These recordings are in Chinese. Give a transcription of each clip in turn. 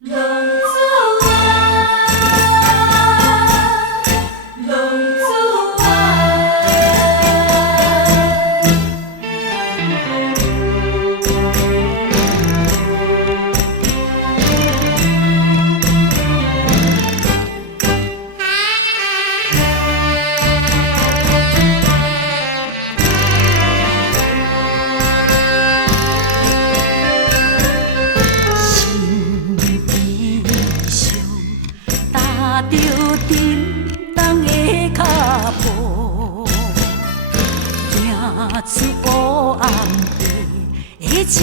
浪子啊，浪子踏着沉重的脚步，行出黑暗的情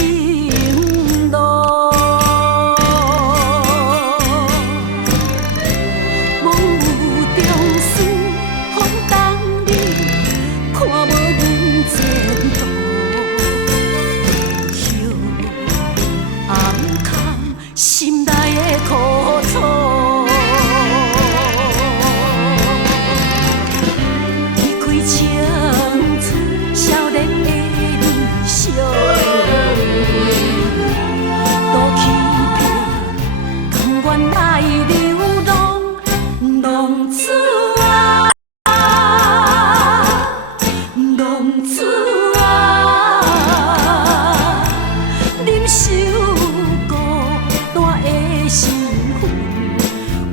路。梦有中思，风冬里看无阮前途。幽暗空，心内的苦楚。青春少年的理想，多欺骗，甘愿来流浪，浪子啊，浪子啊，忍受孤单的身份，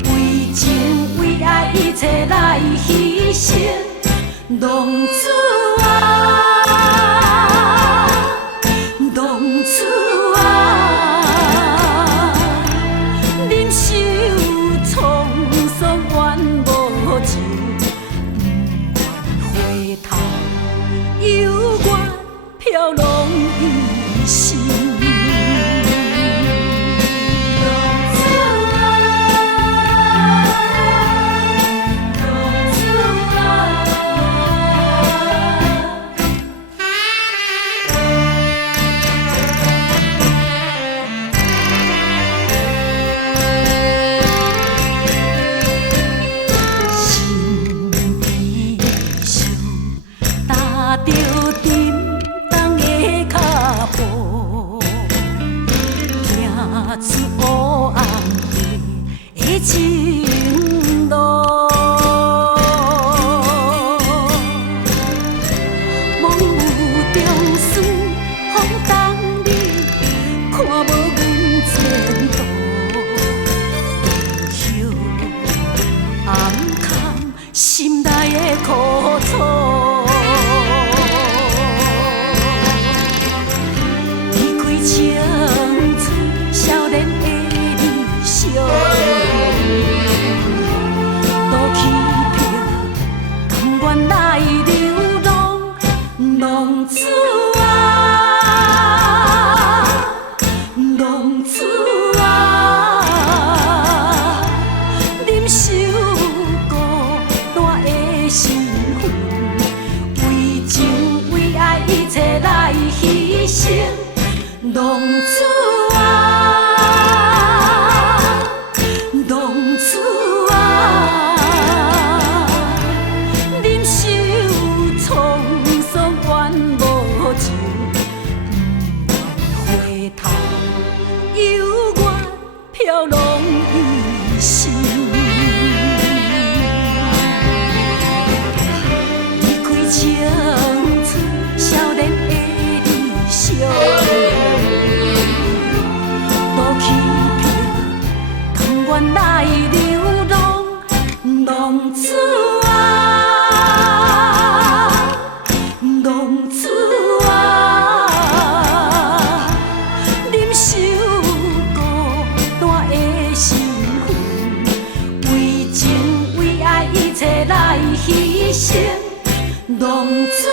为情为爱一切来牺牲。浪子啊，浪子啊，忍受沧桑怨无情，不愿回头，犹原飘浪一生。踏着沉重的脚步，行出黑暗的情路。梦有中思，风冬里看无阮前途。幽暗空，心内的苦楚。青春少年的理想，多欺骗，甘愿来流浪，浪子啊，浪子啊，忍受孤单的身份，为情为爱一切来牺牲。浪子啊，浪子啊，忍受沧桑怨无情，不愿回头，犹原飘浪一生。离开青春少年的理想。愿来流浪，浪子啊，浪子啊，忍受孤单的身份，为情为爱一切来牺牲，浪子。